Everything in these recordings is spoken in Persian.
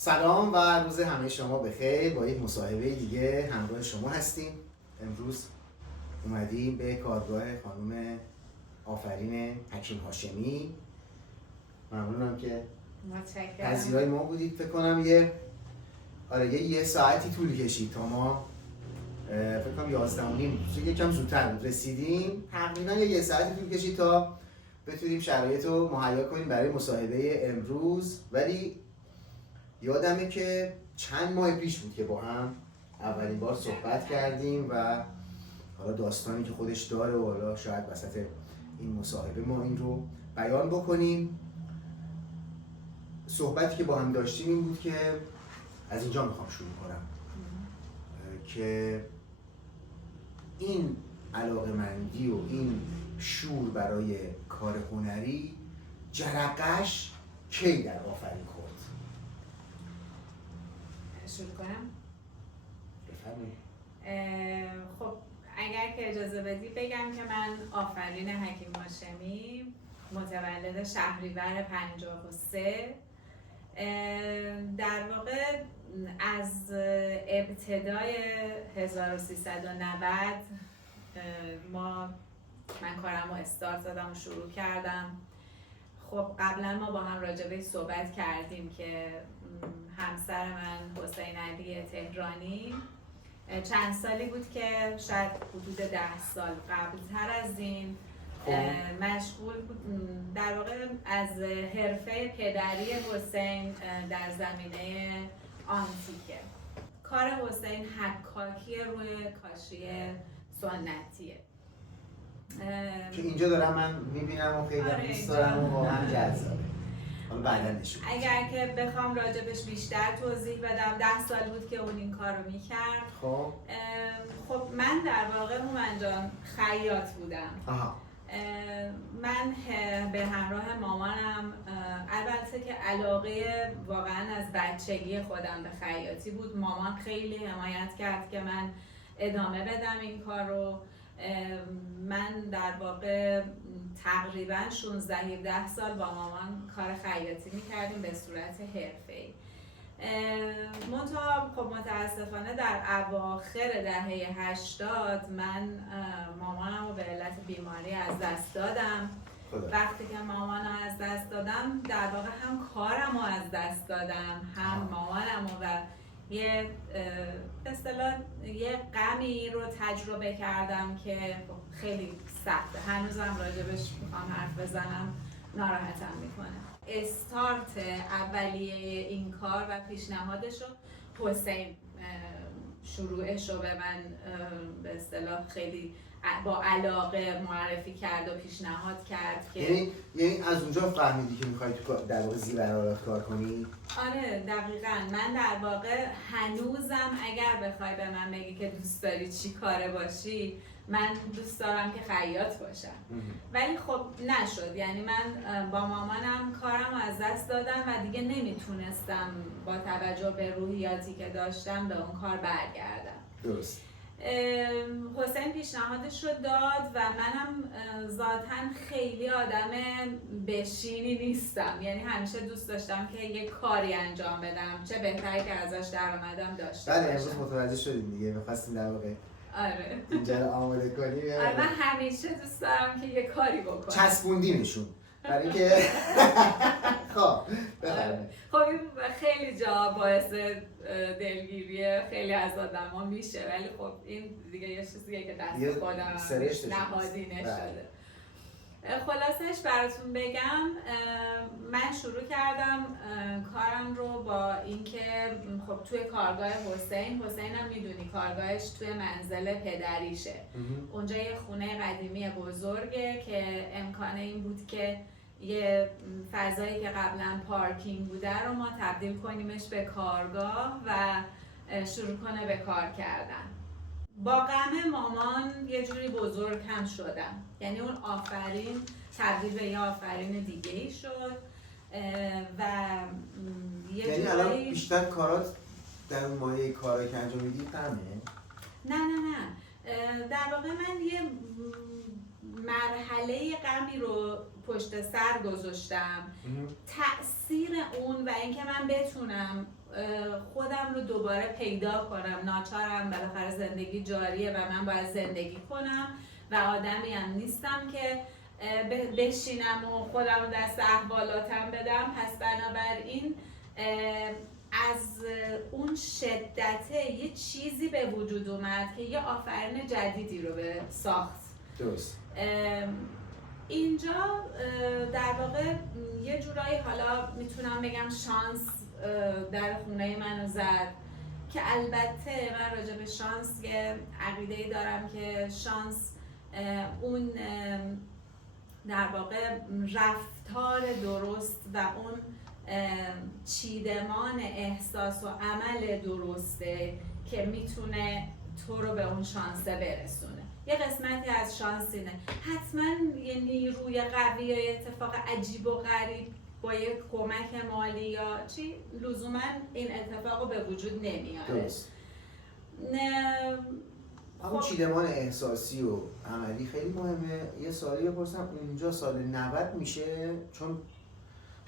سلام و روز همه شما بخیر. با یک مصاحبه دیگه همراه شما هستیم. امروز اومدیم به کارگاه خانم آفرین حکیم هاشمی. ممنونم که پذیرای ما بودید. فکر کنم یه ساعتی طول کشید تا ما فکر کنم 11:30 یکم زودتر بود رسیدیم. تقریبا یه ساعتی طول کشید تا بتونیم شرایط رو مهیا کنیم برای مصاحبه امروز. ولی یادمه که چند ماه پیش بود که با هم اولین بار صحبت کردیم و حالا داستانی که خودش داره و حالا شاید وسط این مصاحبه ما این رو بیان بکنیم. صحبتی که با هم داشتیم این بود که از اینجا میخوام شروع کنم که این علاقه‌مندی و این شور برای کار هنری جرقش کی در آفرین خورد؟ شروع کنم؟ بفرمایید. خب اگر که اجازه بدی بگم که من آفرین حکیم هاشمی متولد شهریور 53 در واقع از ابتدای 1390 من کارم رو استارت دادم و شروع کردم. خب قبلا ما با هم راجبه صحبت کردیم که همسر من حسین علی تهرانی چند سالی بود که شاید حدود 10 سال قبلتر از این مشغول بود در واقع از حرفه پدری حسین در زمینه آنتیکه. کار حسین حکاکی روی کاشی سنتیه که اینجا دارم من میبینم و خیلی دوست دارم و واقعا جذابه. حالا بعدا نشون اگر که بخوام راجبش بیشتر توضیح بدم 10 سال بود که اون این کارو میکرد. خب من در واقع هومن جان خیاط بودم. من به همراه مامانم البته که علاقه واقعا از بچگی خودم به خیاطی بود. مامان خیلی حمایت کرد که من ادامه بدم این کار رو. من در واقع تقریبا 16-17 سال با مامان کار خیاطی میکردیم به صورت حرفه‌ای. خب متاسفانه در اواخر دهه 80 من مامانم رو به علت بیماری از دست دادم. وقتی که مامانم از دست دادم در واقع هم کارم رو از دست دادم هم مامانم رو و یه غمی رو تجربه کردم که خیلی سخته. هنوزم راجبش میخوام حرف بزنم ناراحتم میکنه. استارت اولیه این کار و پیشنهادش رو حسین شروعش رو به من به اصطلاح خیلی با علاقه معرفی کرد و پیشنهاد کرد که یعنی از اونجا فهمیدی که میخوای در واقع زیورآلات کار کنی؟ آره دقیقاً. من در واقع هنوزم اگر بخوای به من بگی که دوست داری چی کاره باشی من دوست دارم که خیاط باشم. ولی خب نشد. یعنی من با مامانم کارم از دست دادم و دیگه نمیتونستم با توجه به روحیاتی که داشتم به اون کار برگردم. درست. حسین پیشنهادش رو داد و منم ذاتاً خیلی آدم بشینی نیستم. یعنی همیشه دوست داشتم که یه کاری انجام بدم، چه بهتری که ازش درآمدم داشته باشم. بله امروز متوجه شدیم دیگه. می‌خواستیم در واقع آره اینجا رو آماده کنی. آره من همیشه دوست دارم که یه کاری بکنم. چسبوندیمشون برای اینکه خب این خیلی جا باعث دلگیری خیلی از آدما میشه ولی خب این دیگه یه چیزیه که دست خودم نهادینه شده. خلاصش براتون بگم من شروع کردم کارم رو با اینکه خب توی کارگاه حسین هم میدونی کارگاهش توی منزل پدریشه. اونجا یه خونه قدیمی بزرگه که امکان این بود که یه فضایی که قبلا پارکینگ بوده رو ما تبدیل کنیمش به کارگاه و شروع کنه به کار کردن. با غم مامان یه جوری بزرگ هم شدم. یعنی اون آفرین تبدیل به یه آفرین دیگه ای شد و یه یعنی الان بیشتر کارات در اون مایه کارایی که انجام میدی غمه؟ نه در واقع من یه مرحله غمی رو پشت سر گذاشتم. تأثیر اون و اینکه من بتونم خودم رو دوباره پیدا کنم. ناچارم، بالاخره زندگی جاریه و من باید زندگی کنم و آدمی هم نیستم که بشینم و خودم رو دست احوالاتم بدم. پس بنابراین از اون شدته یه چیزی به وجود اومد که یه آفرین جدیدی رو به ساخت. درست. اینجا در واقع یه جورایی، حالا میتونم بگم شانس در خونه منو زد، که البته من راجع به شانس یه عقیده‌ای دارم که شانس اون در واقع رفتار درست و اون چیدمان احساس و عمل درسته که میتونه تو رو به اون شانسه برسونه. یه قسمتی از شانس اینه. حتما یه نیروی قوی یا یه اتفاق عجیب و غریب با یه کمک مالی یا چی لزوما این اتفاق به وجود نمیاره. همون چیدمان احساسی و عملی خیلی مهمه. یه سوالی بپرسم، اونجا سال 90 میشه، چون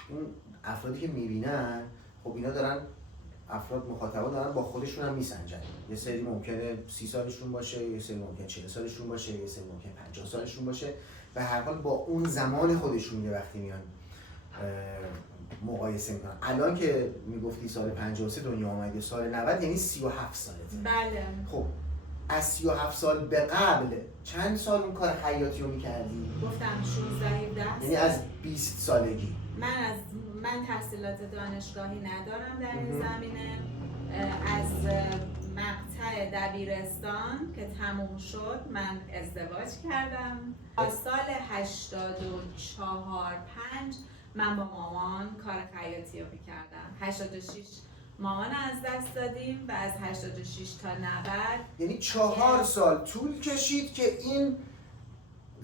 اون افرادی که میبینن خب اینا دارن، افراد مخاطبان دارن با خودشون هم میسنجن. یه سری ممکنه 30 سالشون باشه، یه سری ممکنه 40 سالشون باشه، یه سری ممکنه 50 سالشون باشه. به هر حال با اون زمان خودشون یه وقتی میان مقایسه میکنن. الان که میگفتی سال 53 دنیا آمدی، سال 90 یعنی 37 سالته. بله. خب از 37 سال به قبل چند سال اون کار خیاطی رو میکردی؟ گفتم 16-17. یعنی از 20 سالگی. من تحصیلات دانشگاهی ندارم در این زمینه. از مقطع دبیرستان که تموم شد من ازدواج کردم. از سال 84-5 من با مامان کار خیاطی رو میکردم. 86 مامان از دست دادیم و از 86 تا 90 یعنی 4 سال طول کشید که این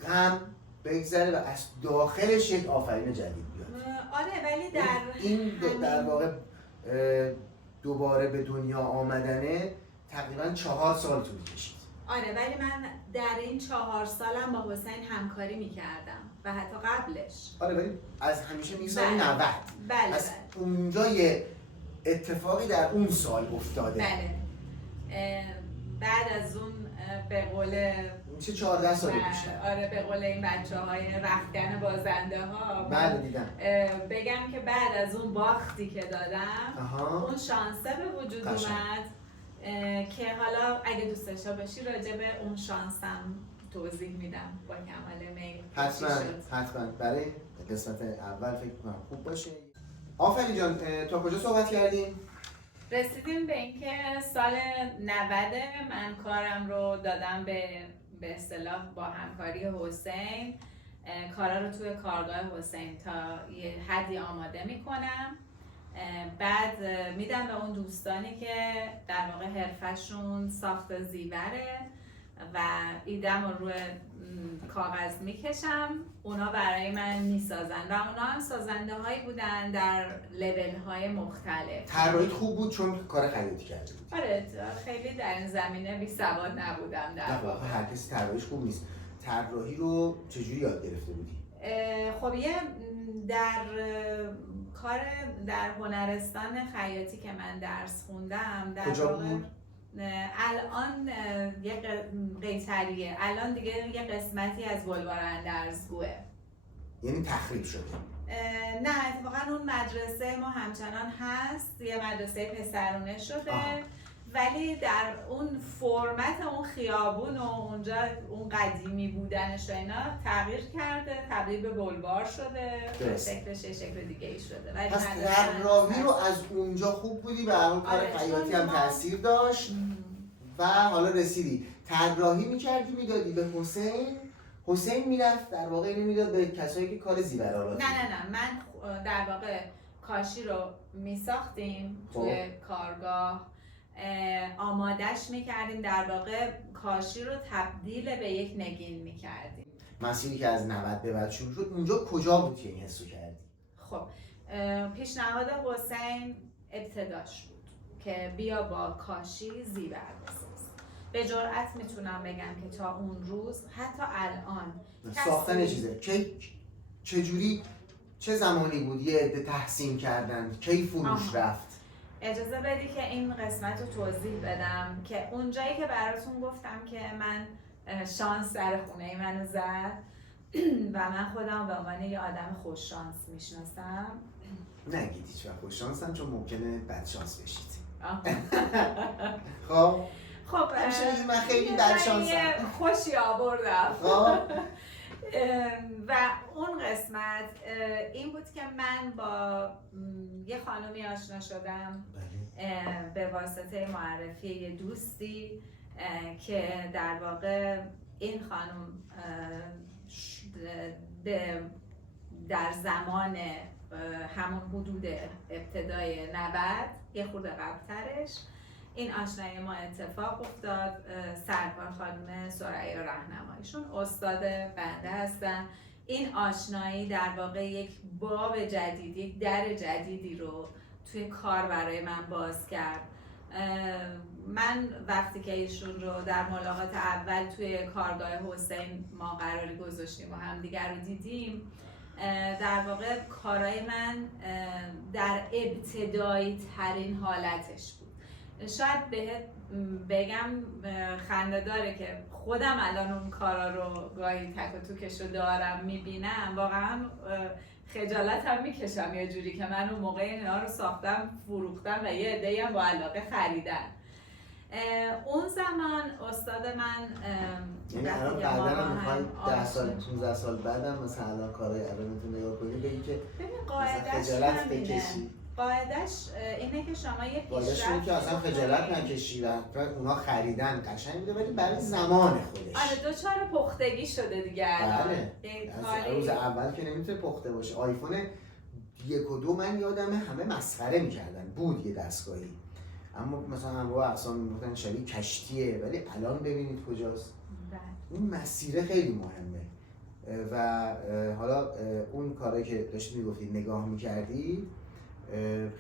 غم بگذره و از داخلش یک آفرین جدید بیاد. آره، ولی در واقع دوباره به دنیا آمدنه تقریبا 4 سال طول کشید. آره، ولی من در این 4 سالم با حسین همکاری میکردم و حتی قبلش. آره، ولی از همیشه میگه سال 90. بله. از اونجا یه اتفاقی در اون سال افتاده. بله. بعد از اون به قول میشه 14 سال بیشتر. آره، به قول این بچه‌های رختکن بازنده ها. بله دیدم. بگم که بعد از اون باختی که دادم، اون شانسه به وجود اومد که حالا اگه دوست داشته باشی راجع به اون شانسم توضیح میدم با کمال میل. حتما برای قسمت اول فکر کنم خوب باشه. آفرین جان، تا کجا صحبت کردیم؟ رسیدیم به اینکه سال 90 من کارم رو دادم به اصطلاح با همکاری حسین. کارا رو توی کارگاه حسین تا یه حدی آماده میکنم، بعد میدم به اون دوستانی که در واقع حرفشون ساخت زیوره و ایدم رو روی کاغذ میکشم، اونا برای من میسازن و اونا هم سازنده هایی بودن در لول های مختلف. طراحیت خوب بود چون کار خیاطی کردی. آره، خیلی در این زمینه بی سواد نبودم در واقع. هر کسی طراحیش خوب نیست. طراحی رو چجوری یاد گرفته بودی؟ خب در کار در هنرستان خیاطی که من درس خوندم در کجا واقع بود؟ الان یه قیصریه، الان دیگه یه قسمتی از بلوار اندرزگوه. یعنی تخریب شده؟ نه، اتفاقا اون مدرسه ما همچنان هست، یه مدرسه پسرونه شده. ولی در اون فرمت اون خیابون و اونجا اون قدیمی بودنش و اینا تغییر کرده، تبدیل به بلوار شده، شکلش یه شکل دیگه ای شده. ولی پس طراحی رو از اونجا خوب بودی و اون کار خیاطی هم تاثیر داشت و حالا رسیدی طراحی می‌کردی میدادی به حسین میرفت در واقع اینو میداد به کسایی که کار زیورآلات. نه، من در واقع کاشی رو میساختیم توی کارگاه، آمادش میکردیم، در واقع کاشی رو تبدیل به یک نگین میکردیم. مسیری که از 90 به بعد شروع شد، اونجا کجا بود که این حسو کردی؟ خب پیشنهاد حسین ابتداش بود که بیا با کاشی زیور بساز. به جرئت میتونم بگم که تا اون روز حتی الان ساختن چیزه چجوری چه زمانی بود یه عده تحسین کردن، کی فروش رفت؟ اجازه بدی که این قسمت رو توضیح بدم که اونجایی که براتون گفتم که من شانس در خونه منو زد و من خودم به عنوان یه آدم خوش شانس میشناسم. نگید هیچ وقت خوش شانسم چون ممکنه بد شانس بشید. خب همیشه من خیلی بد شانسم. خوشی آوردم. و اون قسمت این بود که من با یه خانومی آشنا شدم به واسطه معرفی یه دوستی که در واقع این خانم در زمان همون حدود ابتدای 90 یه خورده قبل‌ترش این آشنایی ما اتفاق افتاد. سرکار خانم ثریا راهنماییشون استاد بنده هستن. این آشنایی در واقع یک باب جدید، یک در جدیدی رو توی کار برای من باز کرد. من وقتی که ایشون رو در ملاقات اول توی کارگاه حسین ما قراری گذاشتیم و همدیگر رو دیدیم، در واقع کارای من در ابتدایی ترین حالتش بود. شاید بهت بگم خنده داره که خودم الان اون کارا رو گاهی تک و توکش رو دارم میبینم، واقعا خجالت هم میکشم یه جوری که من اون موقع اینا رو ساختم، فروختم و یه عده‌ای هم با علاقه خریدن. اون زمان استاد من یعنی الان بعدا هم میخواید 10 سال 15 سال بعدم مثلا الان کارهای الانتون نگاه کنی بگی که خجالت بکشی. قاعدش اینه که شما یه پیشرفت اینه که اصلا خجالت نکشی و اونا خریدن قشنگ بوده ولی برای زمان خودش. آره دوچار پختگی شده دیگه الان. از روز اول که نمیتونه پخته باشه. آیفون 1 و 2 من یادمه همه مسخره میکردن، بود یه دستگاهی اما مثلا انواع اقسام میگفتن شبیه کشتیه، ولی الان ببینید کجاست. این مسیر خیلی مهمه و حالا اون کاری که داشتی میگفتید نگاه میکردی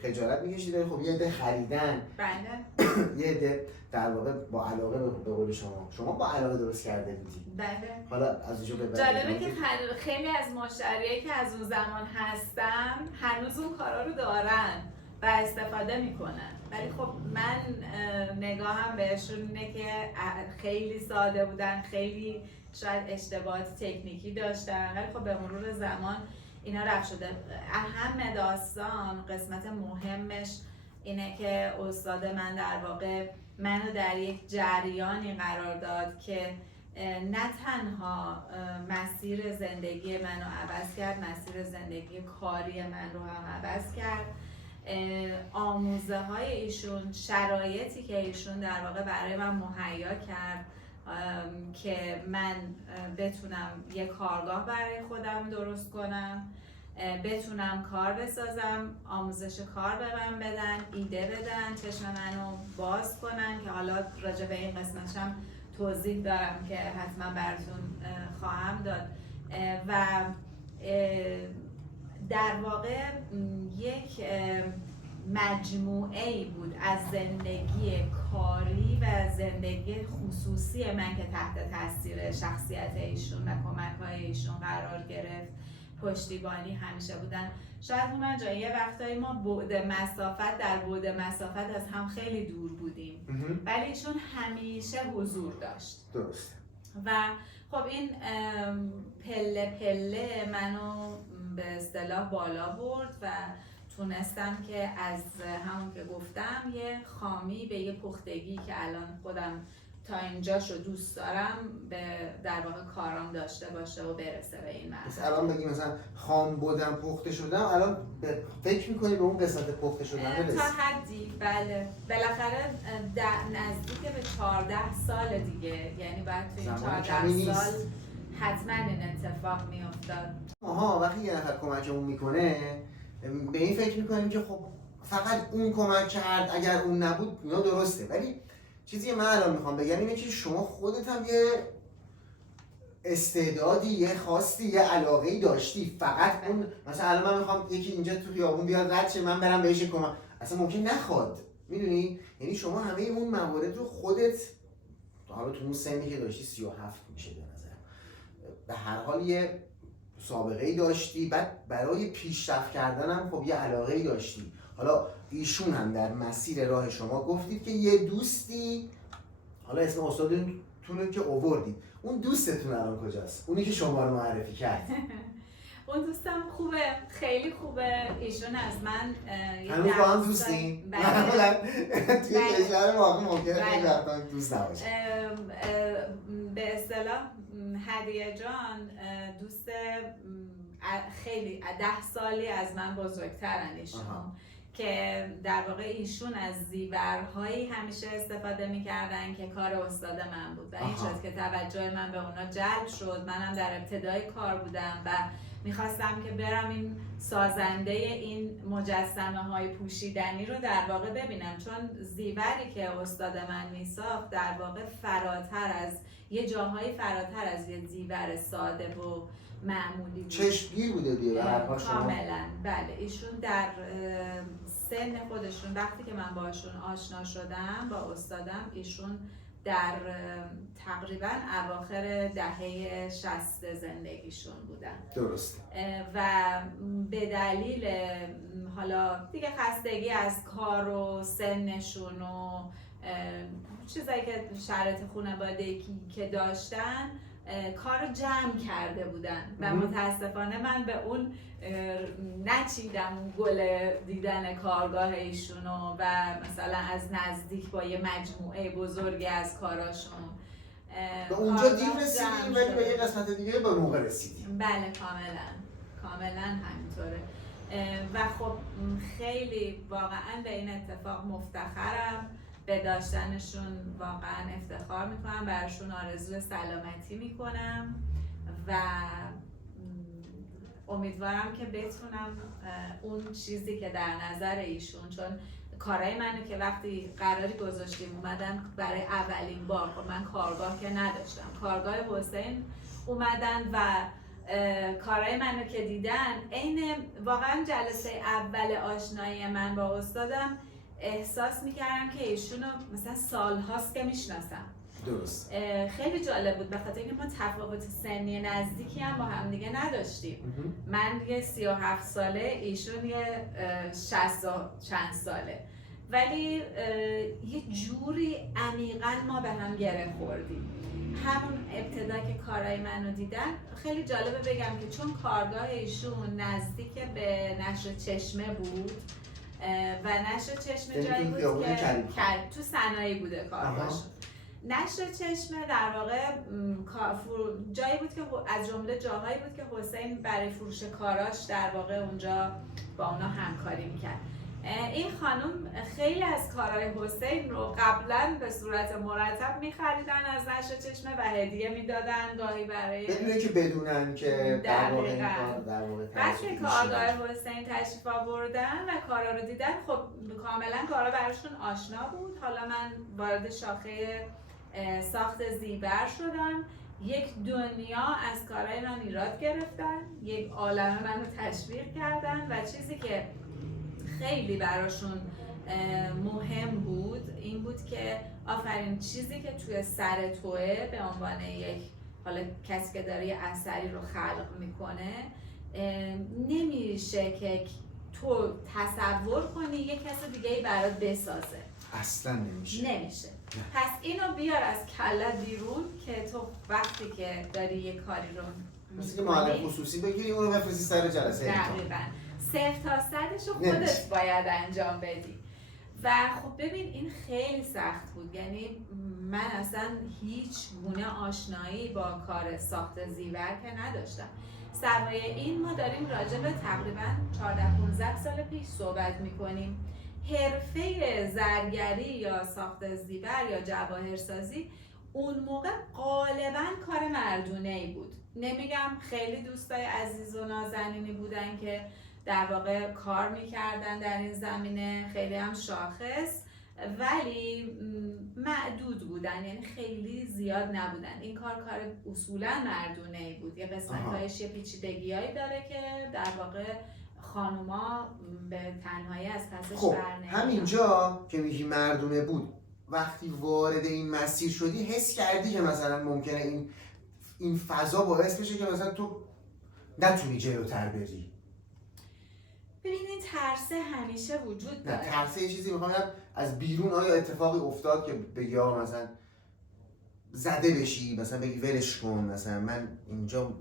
خجالت میکشید، ولی خب یه عده خریدن. بله. یه عده در واقع با علاقه به قول شما با علاقه درست کرده بودید. بله. حالا از اینجا به بعد جالبه که خیلی از مشتریایی که از اون زمان هستن هنوز اون کارا رو دارن و استفاده میکنن، ولی خب من نگاهم بهشون اینه که خیلی ساده بودن، خیلی شاید اشتباهات تکنیکی داشتن، ولی خب به مرور زمان اینا رفت شده. اهم داستان قسمت مهمش اینه که استاد من در واقع منو در یک جریانی قرار داد که نه تنها مسیر زندگی منو عوض کرد، مسیر زندگی کاری من رو هم عوض کرد. آموزه های ایشون، شرایطی که ایشون در واقع برای من مهیا کرد که من بتونم یه کارگاه برای خودم درست کنم، بتونم کار بسازم، آموزش کار به من بدن، ایده بدن، چشم منو باز کنن که حالا راجع به این قسمتش هم توضیح دارم که حتما براتون خواهم داد. و در واقع یک مجموعه‌ای بود از زندگی کاری و زندگی خصوصی من که تحت تاثیر شخصیت ایشون و کمک‌های ایشون قرار گرفت. پشتیبانی همیشه بودن. شاید هومن جان یه وقتایی ما بعد مسافت از هم خیلی دور بودیم ولی ایشون همیشه حضور داشت. درست. و خب این پله پله منو به اصطلاح بالا برد و تونستم که از همون که گفتم یه خامی به یه پختگی که الان خودم تا اینجاشو دوست دارم به در واقع کارام داشته باشه و برسه به این مرحله. الان بگیم مثلا خام بودم پخته شدم، الان فکر می‌کنی به اون قسمت پخته شدن برسی؟ تا حدی بله. بالاخره نزدیک به 14 سال دیگه، یعنی باید تو این 14 سال حتما این اتفاق میافتاد. وقتی یه نفر کمکمون میکنه به این فکر میکنیم که خب فقط اون کمک کرد، اگر اون نبود اینا درسته. ولی چیزی من الان میخوام بگم اینه که شما خودت هم یه استعدادی، یه خواستی، یه علاقه‌ای داشتی، فقط اون مثلا الان من میخوام یکی اینجا تو خیابون بیاد رد شه من برم بهش کمک، اصلا ممکن نخواد، میدونی؟ یعنی شما همه اون موارد رو خودت حالا تو اون سنی که داشتی 37 میشه به نظرم به هر حال یه سابقه‌ای داشتی، بعد برای پیشرفت کردن هم خب یه علاقه‌ای داشتی. حالا ایشون هم در مسیر راه شما گفتید که یه دوستی، حالا اسم استادتون رو که آوردید، اون دوستتون الان کجاست؟ اونی که شما رو معرفی کرد. اون دوستم خوبه، خیلی خوبه. ایشون از من هنوز با هم دوستیم؟ معمولا توی کشور واقعا ممکنه خیلی وقتا دوست نباشه. به اصطلاح هدیه جان دوست خیلی 10 سالی از من بزرگترن ایشون، که در واقع ایشون از زیورهایی همیشه استفاده میکردن که کار استاد من بود و این شد که توجه من به اونا جلب شد. منم در ابتدای کار بودم و میخواستم که برم این سازنده این مجسمه های پوشیدنی رو در واقع ببینم، چون زیوری که استاد من میساخت در واقع فراتر از یه جاهایی فراتر از یه زیور ساده و معمولی بود. چشمگیر بوده دیگه حرفا شما. کاملا بله. ایشون در سن خودشون وقتی که من باشون آشنا شدم با استادم، ایشون در تقریبا اواخر دهه 60 زندگیشون بودن. درست. و به دلیل حالا دیگه خستگی از کار و سنشون و چیزایی که شرایط خانوادگی که داشتن کار جمع کرده بودن و متاسفانه من به اون نچیدم اون گل دیدن کارگاه ایشونو و مثلا از نزدیک با یه مجموعه بزرگی از کاراشون. به اونجا دیر رسیدیم ولی به یه قسمت دیگه به موقع رسیدیم. بله کاملا همینطوره. و خب خیلی واقعا به این اتفاق مفتخرم، به داشتنشون واقعا افتخار میکنم، براشون آرزوی سلامتی میکنم و امیدوارم که بتونم اون چیزی که در نظر ایشون، چون کارهای منو که وقتی قراری گذاشتیم اومدن برای اولین بار، خب من کارگاه که نداشتم، کارگاه حسین اومدن و کارهای منو که دیدن، عین واقعا جلسه اول آشنایی من با استادم احساس میکردم که ایشونو مثلا سالهاست که میشناسم. درست. خیلی جالب بود به خاطر اینکه ما تفاوت سنی نزدیکی هم با هم دیگه نداشتیم. من یه 37 ساله، ایشون یه 60 چند ساله، ولی یه جوری عمیقاً ما به هم گره خوردیم. همون ابتدا که کارهای منو دیدن، خیلی جالبه بگم که چون کارگاه ایشون نزدیک به نشر چشمه بود و نشر چشمه جایی بود که تو صنایع بوده کارگاهشون. نشر چشمه در واقع جایی بود که از جمله جاهایی بود که حسین برای فروش کاراش در واقع اونجا با اونا همکاری میکرد. این خانم خیلی از کارهای حسین رو قبلا به صورت مرتب میخریدن از نشر چشمه و هدیه میدادن گاهی برای بدونه که بدونن که در واقع این کار در واقع بعد که کارگاه حسین تشریف آوردن و کارا رو دیدن، خب کاملا کارا براشون آشنا بود. حالا من وارد شاخه ساخت زیور شدم، یک دنیا از کارهای من ایراد گرفتن، یک عالمه منو تشویق کردن و چیزی که خیلی براشون مهم بود این بود که آفرین چیزی که توی سر توه به عنوان یک حالا کسی که داره یه اثری رو خلق میکنه، نمیشه که تو تصور کنی یه کس دیگه ای برات بسازه. اصلا نمیشه. پس اینو بیار از کلت بیرون که تو وقتی که داری یه کاری رو مثل که معلم خصوصی بگیری اونو بفرستی سر جلسه دقیقاً 0 تا 100 رو خودت باید انجام بدی. و خب ببین این خیلی سخت بود، یعنی من اصلا هیچ گونه آشنایی با کار ساخت زیور که نداشتم. سوای این ما داریم راجع به تقریبا 14-15 سال پیش صحبت میکنیم. حرفه زرگری یا ساخت زیور یا جواهرسازی اون موقع غالبا کار مردونه‌ای بود. نمیگم خیلی دوستای عزیز و نازنینی بودن که در واقع کار میکردن در این زمینه، خیلی هم شاخص، ولی معدود بودن، یعنی خیلی زیاد نبودن. این کار اصولا مردونه‌ای بود. یه قسمت‌هایش یه پیچیدگی‌هایی داره که در واقع خانوما به تنهایی از پسش برنمیان. همینجا که میگی مردونه بود، وقتی وارد این مسیر شدی حس کردی که مثلا ممکنه این فضا باعث بشه که مثلا تو نتونی جلوتر بری؟ ببینید ترس همیشه وجود داره. نه ترس یه چیزی میخوام بگم از بیرون آیا اتفاقی افتاد که بگی آقا مثلا زده بشی، مثلا بگی ولش کن، مثلا من اینجا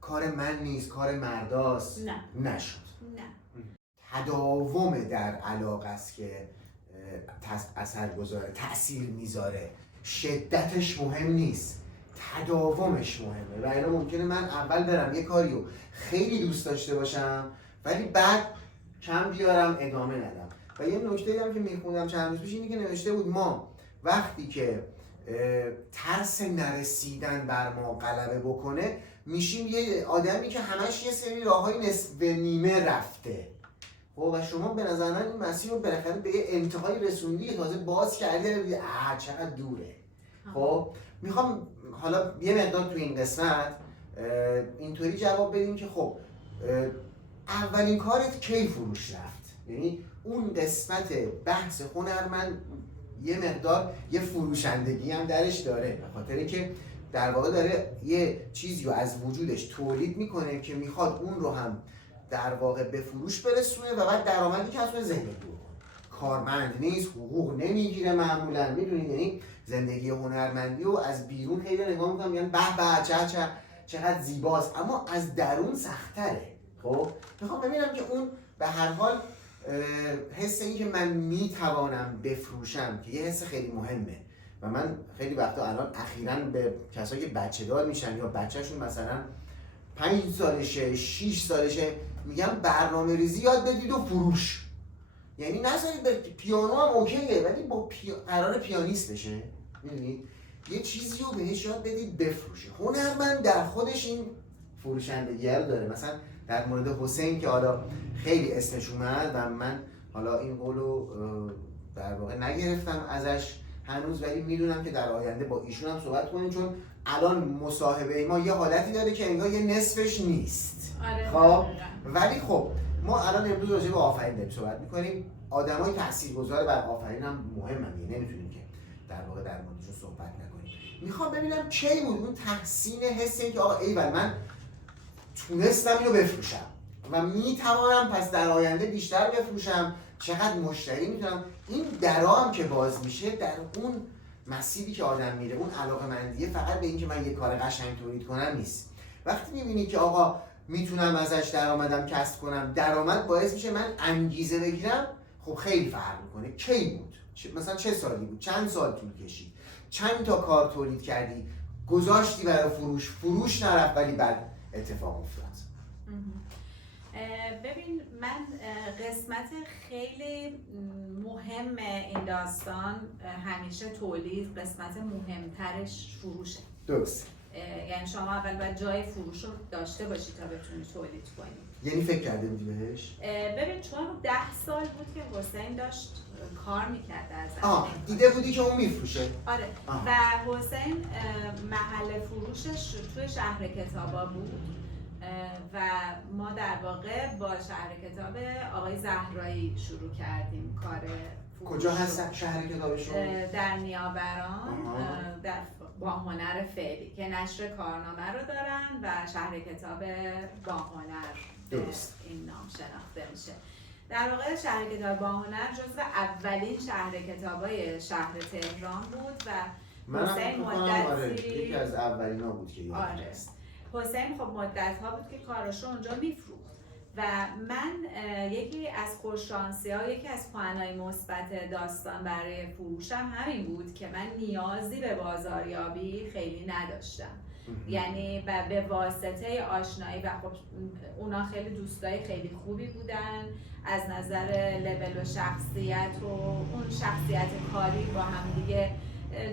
کار من نیست، کار مرداست؟ نه. نشد. نه. تداوم در علاقه است که اثر گذاره، تأثیر میذاره. شدتش مهم نیست، تداومش مهمه. و اینا ممکنه من اول برم یه کاریو خیلی دوست داشته باشم ولی بعد کم بیارم ادامه ندم. و یه نکته دیدم که میخوندم چند روز پیش اینی که نوشته بود ما وقتی که ترس نرسیدن بر ما غلبه بکنه میشیم یه آدمی که همش یه سری راههای نصف نیمه رفته. و شما به نظر من این مسیر رو بالاخره به یه انتهای رسوندی، تازه باز کردی چقدر دوره. خب میخوام حالا یه مقدار تو این قسمت اینطوری جواب بدیم که خب اولین کارت کی فروش رفت؟ یعنی اون قسمت بحث هنرمند یه مقدار یه فروشندگی هم درش داره، به خاطر که در واقع داره یه چیزی رو از وجودش تولید میکنه که میخواد اون رو هم در واقع به فروش برسونه و بعد درآمدی که از اون زندگی کنه. کارمند نیست، حقوق نمیگیره معمولا، میدونید. یعنی زندگی هنرمندی رو از بیرون خیلی نگاه میکنم میگن به به چقدر زیباست، اما از درون سخت‌تره. خب میخوام ببینم که اون به هر حال حس این که من میتوانم بفروشم که یه حس خیلی مهمه و من خیلی وقتا الان اخیراً به کسایی که بچه دار میشن یا بچهشون مثلا 5 سالشه 6 سالشه میگم برنامه ریزی یاد بدید و فروش. یعنی نذارید پیانو هم اوکیه ولی با قرار پیانیست بشه، میدونید یه چیزی رو بهش یاد بدید بفروشه. هنرمند در خودش این فروشندگی رو داره. مثلا در مورد حسین که حالا خیلی اسمش اومد و من حالا این قولو در واقع نگرفتم ازش هنوز، ولی میدونم که در آینده با ایشون هم صحبت کنیم، چون الان مصاحبه ما یه حالتی داره که انگار یه نصفش نیست. آره. خب ولی خب ما الان امروز راجع به آفرین داریم صحبت می‌کنیم. آدمای تاثیرگذار بر آفرین هم مهمن، یعنی نمیتونیم که در واقع در موردشون صحبت نکنیم. میخوام ببینم کی بود اون تحسین حس این که آقا ایول من تونستم اینو بفروشم و میتوانم پس در آینده بیشتر بفروشم، چقدر مشتری میتونم. این درام که باز میشه در اون مسیری که آدم میره، اون علاقه‌مندیه فقط به این که من یه کار قشنگ تولید کنم نیست. وقتی میبینی که آقا میتونم ازش درآمدم کسب کنم، درآمد باعث میشه من انگیزه بگیرم، خب خیلی فرق میکنه. کی بود؟ مثلا چه سالی بود؟ چند سال طول کشید؟ چند تا کار تولید کردی؟ گذاشتی برای فروش نرفت ولی بعد اتفاق افتاد. ببین من قسمت خیلی مهم این داستان همیشه تولید، قسمت مهمترش فروشه. درست. یعنی شما اول باید جای فروش رو داشته باشی تا بتونی تولید کنی. یعنی فکر کرده بودی بهش؟ ببین چون 10 سال بود که حسین داشت کار میکرد از دیده بودی که اون میفروشه؟ آره. و حسین محل فروشش توی شهر کتابا بود و ما در واقع با شهر کتاب آقای زهرایی شروع کردیم کار فروش. کجا هست شهر کتابشون؟ در نیاوران، در با هنر فعلی که نشر کارنامه رو دارن و شهر کتاب با هنر درست این نام شناخته میشه. در واقع شهر کتاب با هنر جزو اولین شهر کتابای شهر تهران بود و حسین مدتی یکی از اولینا بود که آره. حسین خب مدت ها بود که کاراشو اونجا میفروخت و من یکی از خوششانسی‌ها، یکی از پوان‌های مثبت داستان برای فروشم همین بود که من نیازی به بازاریابی خیلی نداشتم. یعنی به واسطه آشنایی و خب اونا خیلی دوستای خیلی خوبی بودن از نظر لول و شخصیت و اون شخصیت کاری با هم دیگه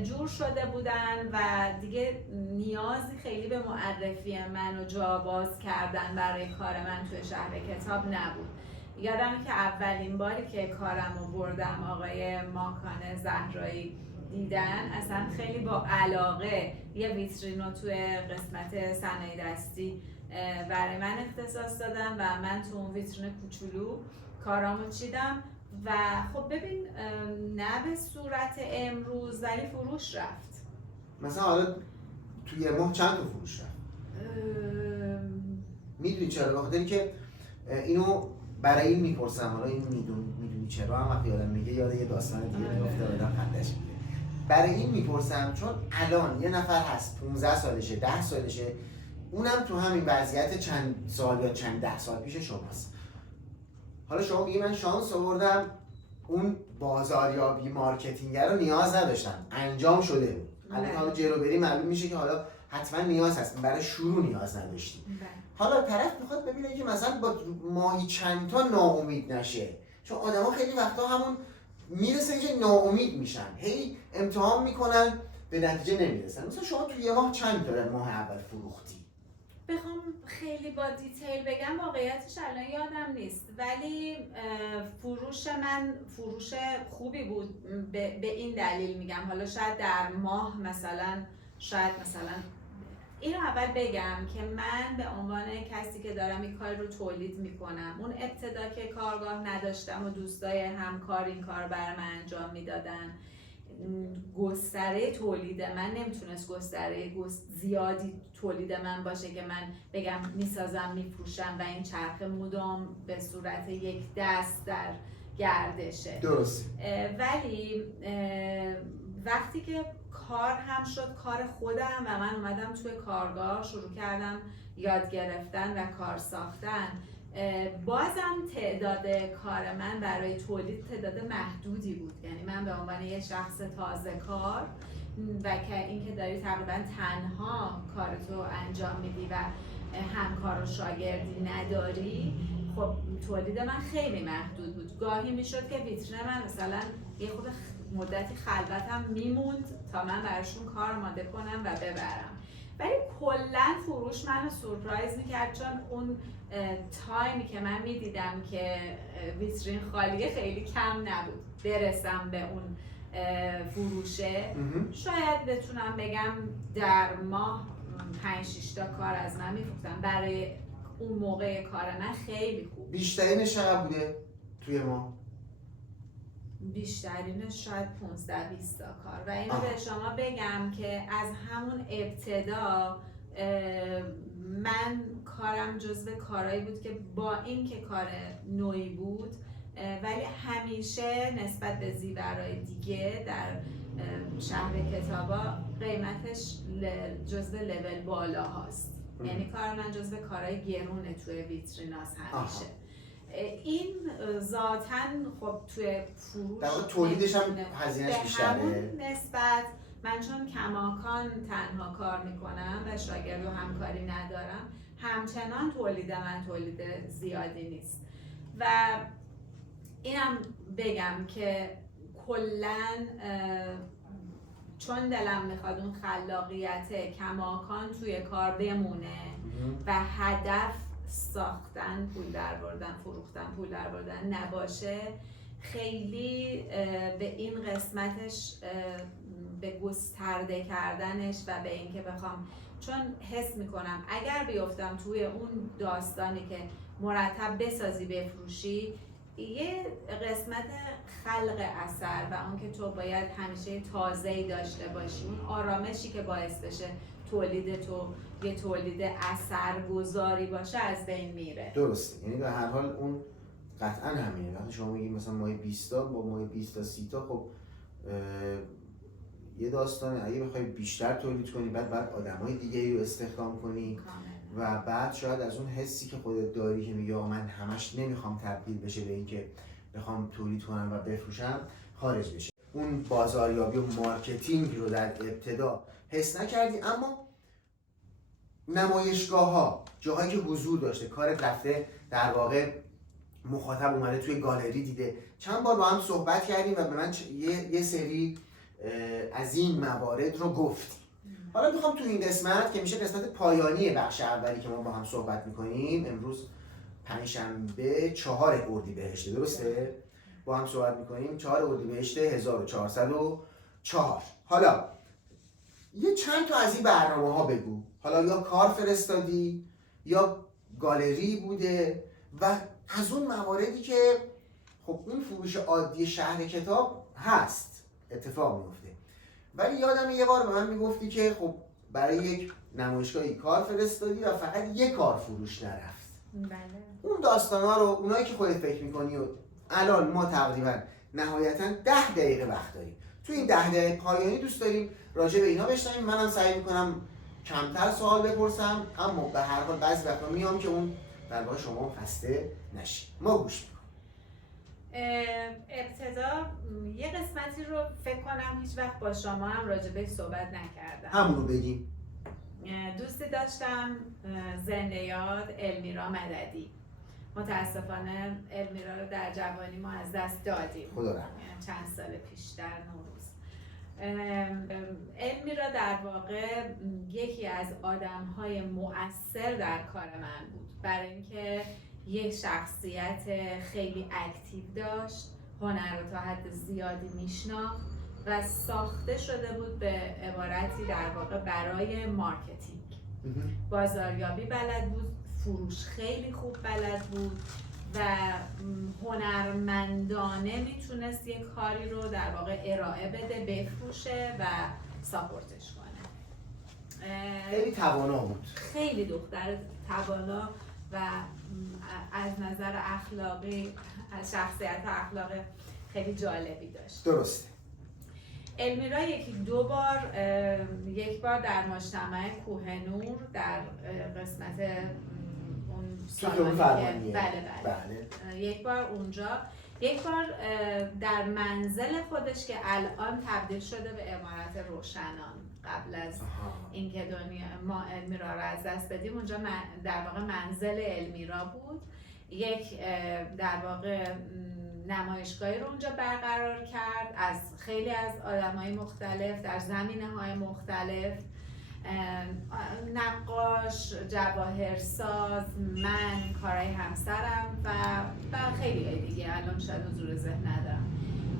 جور شده بودن و دیگه نیازی خیلی به معرفی من و جا باز کردن برای کار من توی شهر کتاب نبود. یادمه که اولین باری که کارم رو بردم آقای ماکان زهرایی دیدن، اصلا خیلی با علاقه یه ویترین رو توی قسمت صنایع دستی برای من اختصاص دادن و من تو اون ویترین کوچولو کارامو چیدم و خب ببین نه به صورت امروز ولی فروش رفت. مثلا حالا توی ماه چند تا فروش رفت؟ میدونی چرا؟ بخاطر اینکه اینو برای این میپرسم، حالا این میدونی چرا هم وقتی آدم میگه یاد یه داستان دیگه میفته آدم خندش میگیره. برای این میپرسم چون الان یه نفر هست 15 سالشه 10 سالشه، اونم تو همین وضعیت چند سال یا چند 10 سال پیش شماست. حالا شما میگی من شانس آوردم اون بازاریابی مارکتینگ رو نیاز نداشتم، انجام شده بود. الان حالا جلو بری معلوم میشه که حالا حتما نیاز هست، برای شروع نیاز نداشتی. حالا طرف میخواد ببینه که مثلا با ماهی چند تا ناامید نشه، چون آدما خیلی وقتا همون میرسه که ناامید میشن، هی امتحان میکنن به نتیجه نمیرسن. مثلا شما توی یه ماه چند تا در ماه اول فروختی؟ بخوام خیلی با دیتیل بگم واقعیتش الان یادم نیست، ولی فروش من فروش خوبی بود. به این دلیل میگم، حالا شاید در ماه مثلا اینو اول بگم که من به عنوان کسی که دارم این کار رو تولید میکنم، اون ابتدا که کارگاه نداشتم و دوستای همکار این کار برای من انجام میدادن، گستره تولید من نمیتونست گستره زیادی تولید من باشه که من بگم میسازم میفروشم و این چرخه مدام به صورت یک دست در گردشه. درست. ولی وقتی که کار هم شد کار خودم و من اومدم توی کارگاه شروع کردم یاد گرفتن و کار ساختن، بازم تعداد کار من برای تولید تعداد محدودی بود. یعنی من به عنوان یه شخص تازه کار و که اینکه داری تقریبا تنها کارتو انجام میدی و همکار و شاگردی نداری، خب تولید من خیلی محدود بود. گاهی میشد که ویترین من مثلا یه خود مدتی خلوتم میموند تا من براشون کار آماده کنم و ببرم. ولی کلا فروش منو سورپرایز میکرد، چون اون تایمی که من میدیدم که ویترین خالیه خیلی کم نبود برسم به اون فروشه. شاید بتونم بگم در ماه 5-6 تا کار از من میفروختم. برای اون موقع کار من خیلی خوب. بیشترینش چقدر بوده توی ماه؟ بیشترینش شاید 15-20 تا کار. و اینو به شما بگم که از همون ابتدا من کارم جزو کارهایی بود که با این که کار نوعی بود ولی همیشه نسبت به زیورای دیگه در شهر کتابا قیمتش جزو لول بالا هاست. یعنی کار من جزو کارهای گرونه توی ویتریناس همیشه. این ذاتاً خب توی فروش در واقع تولیدش هم هزینه‌اش بیشتره. نسبت من چون کماکان تنها کار میکنم و شاگرد و همکاری ندارم، همچنان تولید من تولید زیادی نیست. و اینم بگم که کلاً چون دلم میخواد اون خلاقیت کماکان توی کار بمونه و هدف ساختن، پول در بردن، فروختن، پول در بردن نباشه، خیلی به این قسمتش به گسترده کردنش و به اینکه بخوام، چون حس میکنم اگر بیفتم توی اون داستانی که مرتب بسازی بفروشی، یه قسمت خلق اثر و اون که تو باید همیشه تازه‌ای داشته باشی، اون آرامشی که باعث بشه تولید تو یه تولید اثرگذاری باشه از بین میره. درسته. یعنی به هر حال اون قطعا همینه. وقتی شما میگید مثلا ماه 20 تا با ماه 20 تا 30 تا، خب یه داستانه. اگه بخوای بیشتر تولید کنی بعد آدمای دیگه رو استخدام کنی و بعد شاید از اون حسی که خودت داری که میگی من همش نمیخوام تبدیل بشه به اینکه بخوام تولید کنم و بفروشم خارج بشه. اون بازاریابی و مارکتینگ رو در ابتدا حس نکردی، اما نمایشگاه‌ها، جاهایی که حضور داشته، کارت رفته، در واقع مخاطب اومده توی گالری دیده، چند بار با هم صحبت کردیم و به من یه سری از این موارد رو گفتی. حالا میخوام تو این قسمت که میشه قسمت پایانی بخش اولی که ما با هم صحبت میکنیم، امروز پنجشنبه 4 اردیبهشت، درسته؟ با هم صحبت میکنیم 4 اردیبهشت 1404. حالا یه چند تا از این برنامه ها بگو. حالا یا کار فرستادی یا گالری بوده و از اون مواردی که خب اون فروش عادی شهر کتاب هست اتفاق میفته. ولی یادم یه بار به من میگفتی که خب برای یک نمایشگاهی کار فرستادی و فقط یک کار فروش نرفت. بله. اون داستانا رو اونایی که خودت فکر میکنی و الان ما تقریبا نهایتا 10 دقیقه وقت داریم، تو این 10 دقیقه پایانی دوست داریم راجع به اینا بشنویم. منم سعی میکنم کمتر سوال بپرسم، اما به هر حال بعضی وقتا میام که اون در واقع شما خسته نشید. ما گوش میکنیم. ابتدا یه قسمتی رو فکر کنم هیچ وقت با شما هم راجع به صحبت نکردم. همونو بگیم. دوستی داشتم زنده یاد المیرا مددی. متاسفانه المیرا رو در جوانی ما از دست دادیم. خدا رحمت. چند سال پیش در نوروز. المیرا در واقع یکی از آدم‌های مؤثر در کار من بود، برای اینکه یک شخصیت خیلی اکتیو داشت، هنر رو تا حد زیادی میشناخت و ساخته شده بود به عبارتی در واقع برای مارکتینگ. بازاریابی بلد بود، فروش خیلی خوب بلد بود و هنرمندانه میتونست یک کاری رو در واقع ارائه بده، بفروشه و ساپورتش کنه. خیلی توانا بود. خیلی دختر توانا و از نظر اخلاقی، از شخصیت اخلاقی خیلی جالبی داشت. درسته. المیرا یک بار در مجتمع کوهنور در قسمت اون سالانی که بله. یک بار اونجا، یک بار در منزل خودش که الان تبدیل شده به عمارت روشنان، قبل از اینکه ما المیرا رو از دست بدیم اونجا در واقع منزل المیرا بود. یک در واقع نمایشگاهی رو اونجا برقرار کرد از خیلی از آدم‌های مختلف در زمینه‌های مختلف، نقاش، جواهرساز، من، کارهای همسرم و خیلی دیگه الان شاید حضور ذهن ندارم.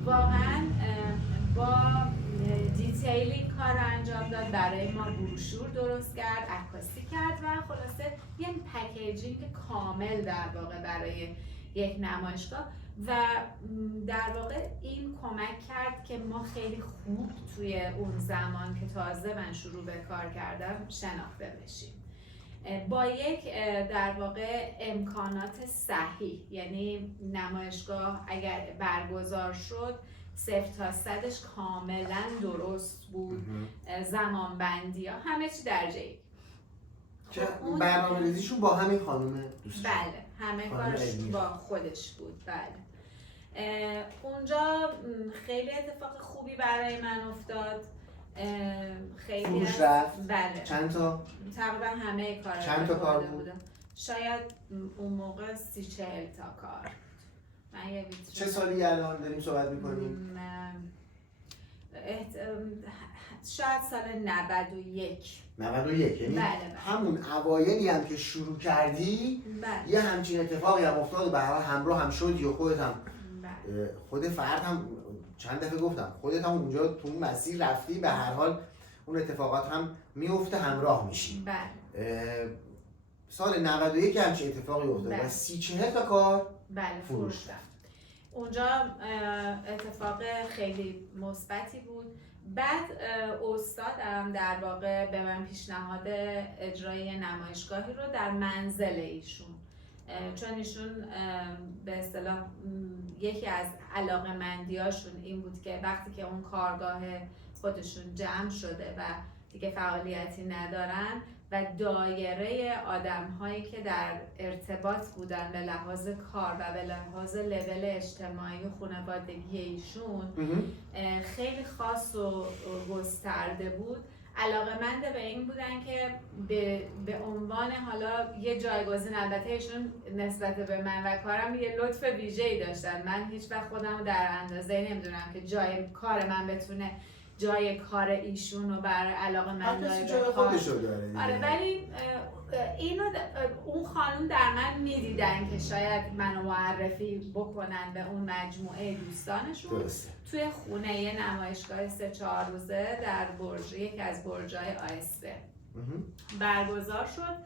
واقعا با دیتیلی کار انجام داد، برای ما بروشور درست کرد، عکاسی کرد و خلاصه یه پکیجینگ کامل در واقع برای یک نمایشگاه و در واقع این کمک کرد که ما خیلی خوب توی اون زمان که تازه من شروع به کار کردم شناخته بشیم با یک در واقع امکانات صحیح. یعنی نمایشگاه اگر برگزار شد 0 تا 100ش کاملا درست بود، زمان بندی ها همه چی درجه‌ای. برنامه‌ریزیشون با همین خانم دوست؟ بله، همه کارش با خودش بود. بله. اونجا خیلی اتفاق خوبی برای من افتاد. خیلی فروش رفت؟ بله. چند تا؟ تقریبا همه کارا چند تا کار بود؟ شاید اون موقع 30-40 تا کار. من یه چه سالی الان داریم صحبت میکنیم؟ شاید سال 91. 91 یعنی بله. همون اوایلی هم که شروع کردی یه همچین اتفاقی هم افتاد و به هر حال همراه هم شدی و خودت هم خود فرد هم چند دفعه گفتم خودت هم اونجا تو اون مسیر رفتی، به هر حال اون اتفاقات هم میفته، همراه میشی. سال 91 همچین اتفاقی افتاد و 30-40 تا کار فروش رفت. اونجا اتفاق خیلی مثبتی بود. بعد استادم در واقع به من پیشنهاد اجرای نمایشگاهی رو در منزل ایشون، چون ایشون به اصطلاح یکی از علاقه‌مندیاشون این بود که وقتی که اون کارگاه خودشون جمع شده و دیگه فعالیتی ندارن و دایره آدم‌هایی که در ارتباط بودن به لحاظ کار و به لحاظ لول اجتماعی و خانوادگی ایشون خیلی خاص و گسترده بود، علاقه‌مند به این بودن که به عنوان حالا یه جایگزین، البته ایشون نسبت به من و کارم یه لطف ویژه‌ای داشتن. من هیچ وقت خودم رو در اندازه نمیدونم که جای کار من بتونه جای کار ایشون رو برای علاقه‌مندای به کار. آره، ولی اینو اون خانم در من میدیدن که شاید منو معرفی بکنن به اون مجموعه دوستانشون. توی خونه یه نمایشگاه 3-4 روزه در برج، یکی از برج‌های آیسته برگزار شد.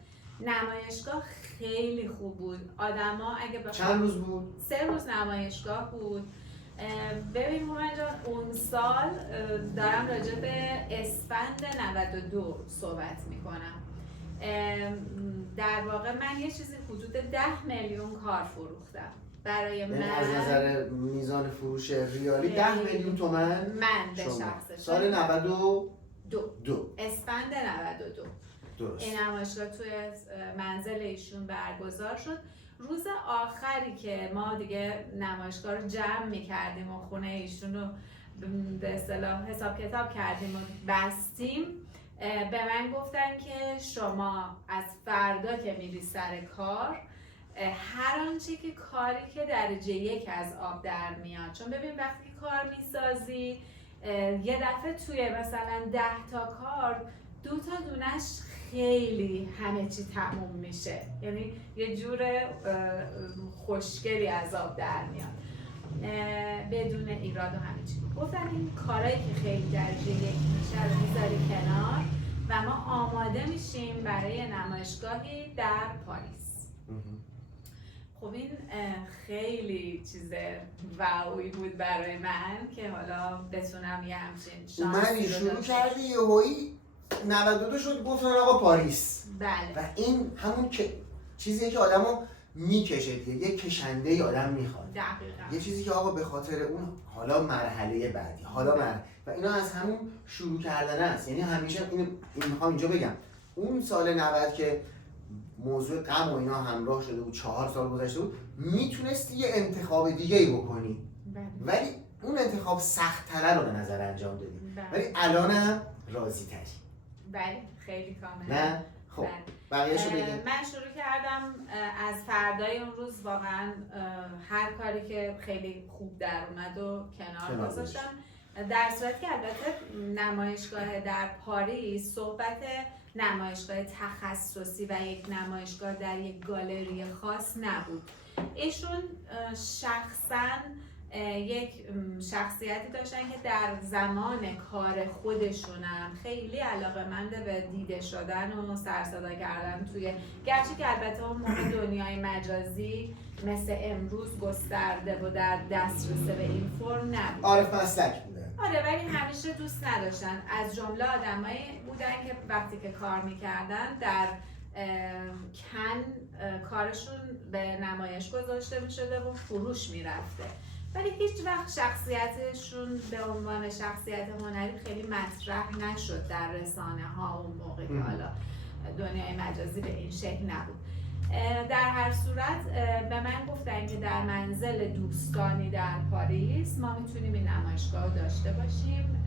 نمایشگاه خیلی خوب بود. آدما اگه چند روز بود؟ 3 روز نمایشگاه بود. ببین هومن جان، اون سال دارم راجع به اسفند 92 صحبت میکنم. در واقع من یه چیزی حدود 10 میلیون کار فروختم برای من. از نظر میزان فروش ریالی 10 میلیون تومان من به شخص سال 92 اسفند 92 درست. این نمایشگاه توی منزل ایشون برگزار شد. روز آخری که ما دیگه نمایشگاه رو جمع می‌کردیم و خونه ایشون رو به اصطلاح حساب کتاب کردیم و بستیم، به من گفتن که شما از فردا که میری سر کار هر آنچه که کاری که درجه 1 از آب در میاد، چون ببین وقتی کار میسازی یه دفعه توی مثلا 10 تا کار 2 تا دونش خیلی همه چی تموم میشه، یعنی یه جور خوشگلی از آب در میاد بدون ایراد و همه چی. گفتن این کارهایی که خیلی درجه 1 میشه رو میذاری کنار و ما آماده میشیم برای نمایشگاهی در پاریس. خب این خیلی چیز واوی بود برای من که حالا بتونم یه همچین شانسی رو شروع کردی یهویی 92 شد گفتن آقا پاریس. بله. و این همون که چیزیه که آدمو میکشه دیگه، یه کشنده ی آدم میخواد. دقیقاً. یه چیزی که آقا به خاطر اون حالا مرحله بعدی، و اینا از همون شروع کردن است. یعنی همیشه این میخوام اینجا بگم اون سال 90 که موضوع غم و اینا همراه شده بود، 4 سال گذشته بود، میتونستی یه انتخاب دیگه ای بکنی. ولی اون انتخاب سخت تره رو به نظر انجام دادی. ولی الانم راضی تری. بله خیلی کاملا. نه؟ خب بقیه‌شو بگیم. من شروع کردم از فردای اون روز واقعا هر کاری که خیلی خوب در اومد و کنار گذاشتم، در صورتی که البته نمایشگاه در پاریس صحبت نمایشگاه تخصصی و یک نمایشگاه در یک گالری خاص نبود. ایشون شخصاً یک شخصیتی داشتن که در زمان کار خودشونم خیلی علاقه‌مند به دیده شدن و سرصدا کردن توی، گرچه که البته اون موقع دنیای مجازی مثل امروز گسترده و در دسترس به این فرم نبود. عارف مسلک بودن. آره ولی همیشه دوست نداشتن. از جمله آدمایی بودن که وقتی که کار میکردن در کن کارشون به نمایش گذاشته میشده و فروش میرفته، ولی هیچ وقت شخصیتشون به عنوان شخصیت هنری خیلی مطرح نشد در رسانه ها اون موقع که حالا دنیای مجازی به این شکل نبود. در هر صورت به من گفتن که در منزل دوستانی در پاریس ما میتونیم این نمایشگاه رو داشته باشیم.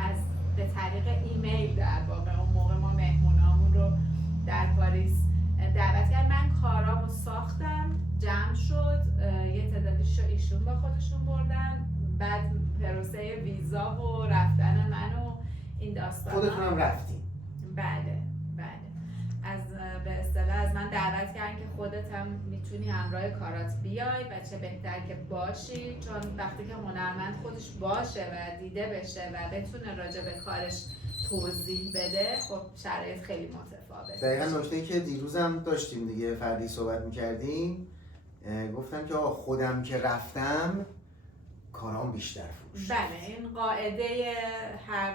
از به طریق ایمیل در واقع اون موقع ما مهمونامون رو در پاریس دعوت کرد. من کارامو ساختم، جمع شد، یه تعدادیشو ایشون با خودشون بردن، بعد پروسه ویزا و رفتن من و این داستانا. خودتون هم رفتین؟ بله از به اصطلاح از من دعوت کردن که خودت هم میتونی همراه کارات بیای و چه بهتر که باشی، چون وقتی که هنرمند خودش باشه و دیده بشه و بتونه راجع به کارش توضیح بده، خب شرایط خیلی متفاوته. دقیقاً نکته‌ای که دیروزم داشتیم دیگه، فردی صحبت می‌کردیم، گفتم که آقا خودم که رفتم کارام بیشتر فروش. بله این قاعده هر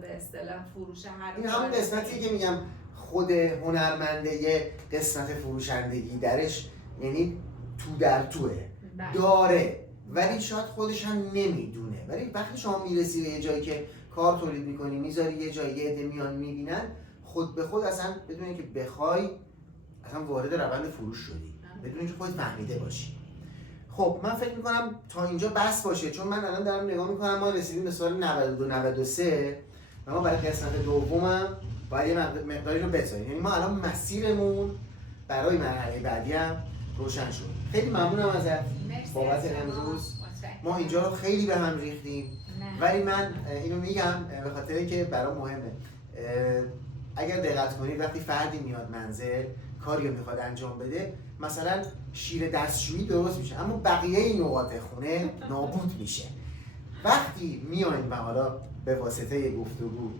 به اصطلاح فروش هر این همون قسمتی که میگم خود هنرمنده یه قسمت فروشندگی درش، یعنی تو در توه داره ولی شاید خودش هم نمیدونه. ولی وقتی شما میرسی به یه جایی که کار تولید میکنی، میذاری یه جایی، یه عده میان میبینن، خود به خود اصلا بدون اینکه بخوای اصلا وارد روند فروش شدی، بدون اینکه خودت فهمیده باشی. خب من فکر میکنم تا اینجا بس باشه، چون من الان دارم نگاه میکنم ما رسیدیم به سال 92-93 و ما برای قسمت دومم باید یه مقداری رو بذاریم. یعنی ما الان مسیرمون برای مرحله بعدی هم روشن شد. خیلی ممنونم ازت بابت امروز. ما اینجا رو خیلی به هم ریختیم، ولی من اینو میگم به خاطر که برام مهمه. اگر دقت کنید وقتی فردی میاد منزل کاری رو میخواد انجام بده، مثلا شیر دستشویی درست میشه اما بقیه این نقاط خونه نابود میشه. وقتی میایم و حالا به واسطه گفتگو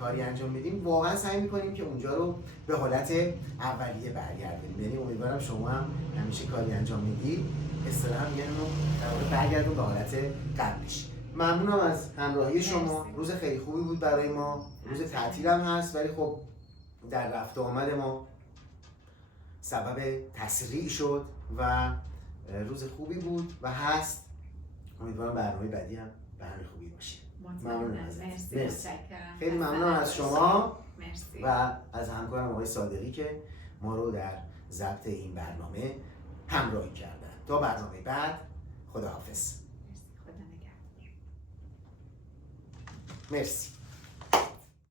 کاری انجام میدیم، واقعا سعی میکنیم که اونجا رو به حالت اولیه برگردونیم. یعنی امیدوارم شما هم همیشه کاری انجام میدید اصطلاحاً میگن اونو در واقع برگردون به حالت قبلش. ممنونم از همراهی شما. روز خیلی خوبی بود برای ما. روز تعطیل هم هست ولی خب در رفت و آمد ما سبب تسریع شد و روز خوبی بود و هست. امیدوارم برنامه بعدی هم به همین خوبی باشه. ممنون ازت. مرسی. خیلی ممنونم از شما. مرسی. و از همکارم آقای صادقی که ما رو در ضبط این برنامه همراهی کردن. تا برنامه بعد، خداحافظ. مرسی. خدا نگهدار. مرسی.